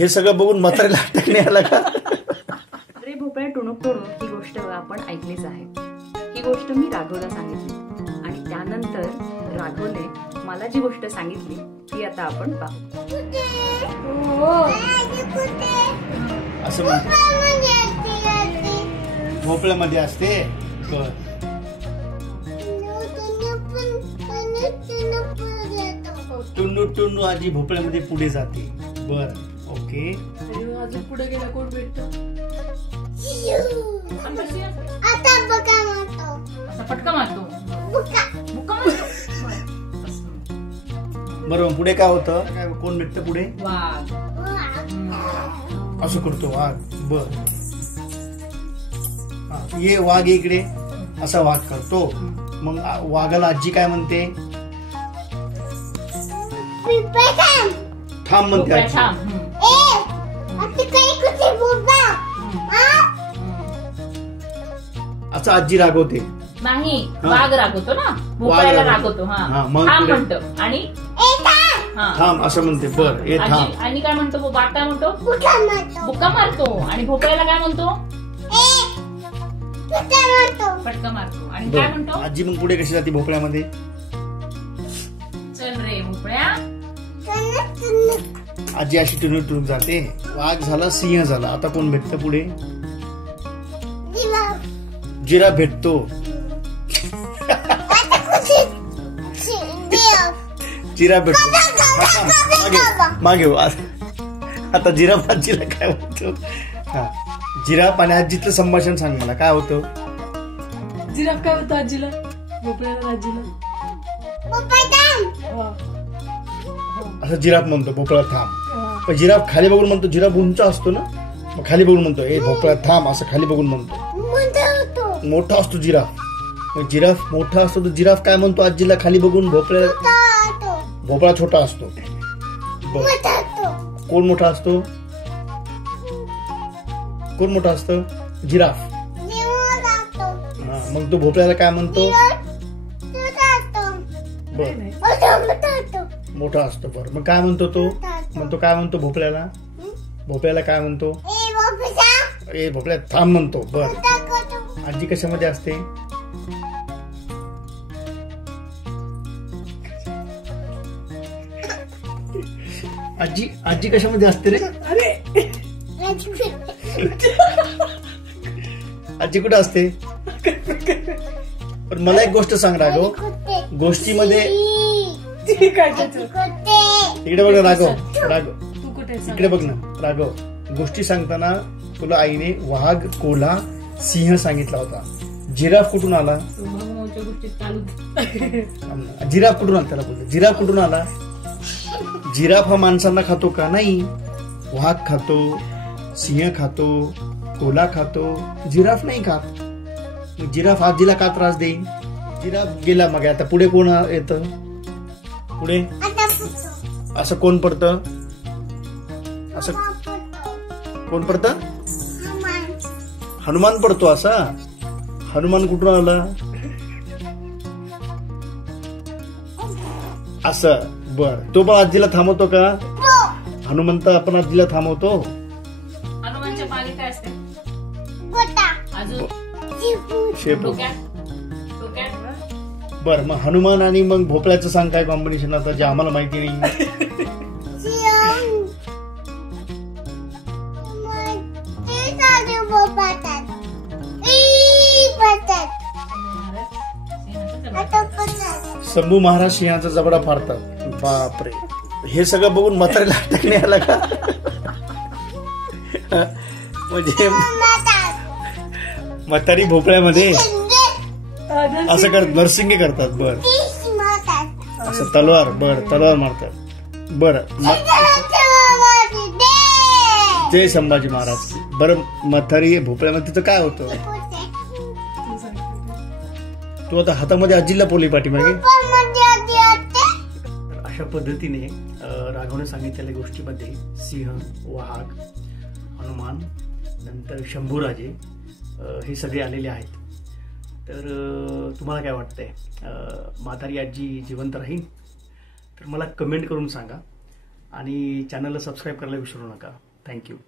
हे सगळं बघून म्हातारीला अटॅक नाही आला का? अरे भोपळ्या टुणूक टुणूक ही गोष्ट आपण ऐकलीच आहे. ही गोष्ट मी राघवला सांगितली आणि त्यानंतर राघवने मला जी गोष्ट सांगितली ती आता आपण पाहू. असं भोपळ्यामध्ये असते. टुन्नू टुन्नू आजी भोपळ्यामध्ये पुढे जाते. बर, ओके. अजून पुढे गेला कोण भेटतो? आता बका मारतो. असा फटका मारतो. बुक्का मारतो. बरोबर. पुढे काय होतं? काय कोण भेटतं पुढे? वाघ. असं करतो वाघ. बर, ये वाघ इकडे, असा वाघ करतो. मग वाघाला आजी काय म्हणते? थांब म्हणते आजी. असं आजी रागवते. नाही, वाघ रागवतो ना, भोपळ्याला रागवतो. थांब म्हणतो आणि थांब असं म्हणते. बर, ए थांब. आणि काय म्हणतो वाघ? काय म्हणतो? बुक्का मारतो. आणि भोपळ्याला काय म्हणतो? फटका मारतो. आणि काय म्हणतो? आजी मग पुढे कशी जाते भोपळ्यामध्ये? चल रे भोपळ्या. आजी अशी टुनूक टुनूक जाते. वाघ झाला, सिंह झाला. आता कोण भेटतं पुढे? जिराफ भेटतो. जिराफ भेटतो. मागे आता जिराफ आजीला काय होतं? जिराफ आणि आजीचं संभाषण सांग मला. काय होतं? जिराफ काय होतं आजीला? भोपळ्याला आजीला असं जिराफ म्हणतो भोपळा थांब. पण जिराफ खाली बघून म्हणतो. जिराफ उंच असतो ना, मग खाली बघून म्हणतो ए भोपळा थांब, असं खाली बघून म्हणतो. मोठा असतो जिराफ. मग जिराफ मोठा असतो तर जिराफ काय म्हणतो आजीला खाली बघून? भोपळा छोटा असतो. कोण मोठा असतो? कोण मोठा असतं? जिराफ. मग तो भोपळ्याला काय म्हणतो? मोठा असतो. बरं, मग काय म्हणतो तो? मग तो काय म्हणतो भोपळ्याला? भोपळ्याला काय म्हणतो? ए भोपळ्या थांब म्हणतो. बर, आजी कशामध्ये असते? आजी कशामध्ये असते रे? आजी कुठे असते? पण मला एक गोष्ट सांग राघव. गोष्टीमध्ये इकडे बघ ना राघव, तू कुठे? इकडे बघ ना राघव. गोष्टी सांगताना तुला आईने वाघ, कोल्हा, सिंह सांगितला होता. जिराफ कुठून आला? जिराफ कुठून आला? त्याला बोलतो जिराफ कुठून आला? जिराफ हा माणसांना खातो का? नाही. वाघ खातो, सिंह खातो, कोल्हा खातो, जिराफ नाही खात. जिराफ आजीला का त्रास देईन? जिराफ गेला. मग आता पुढे कोण येतं? पुढे असं कोण पडतं? असं कोण पडतं? हनुमान पडतो. असा हनुमान कुठून आला? असं. बर, तो पण आजीला थांबवतो का? हनुमंत आपण आजीला थांबवतो. हनुमानच्या मागे काय असते? शेपूट. बर, मग हनुमान आणि मग भोपळ्याचं सांग काय कॉम्बिनेशन आता जे आम्हाला माहिती नाही. शंभू महाराज सिंहाचा जबडा फाडतात. बापरे, हे सगळं बघून म्हातारीला अटॅक नाही आला का? म्हणजे म्हातारी भोपळ्यामध्ये असं करत नरसिंगी करतात. बर, असं तलवार. बर, तलवार मारतात. बर, जय संभाजी महाराज. बरं, म्हातारी भोपळ्यामध्ये तिथं काय होतं? तू आता हातामध्ये आजीला पोली पाठीमागे. अशा पद्धतीने राघवने सांगितलेल्या गोष्टीमध्ये सिंह, वाघ, हनुमान, नंतर शंभूराजे हे सगळे आलेले आहेत. तर तुम्हाला काय वाटतंय? म्हातारी आजी जिवंत राहील? तर मला कमेंट करून सांगा आणि चॅनलला सबस्क्राईब करायला विसरू नका. थँक्यू.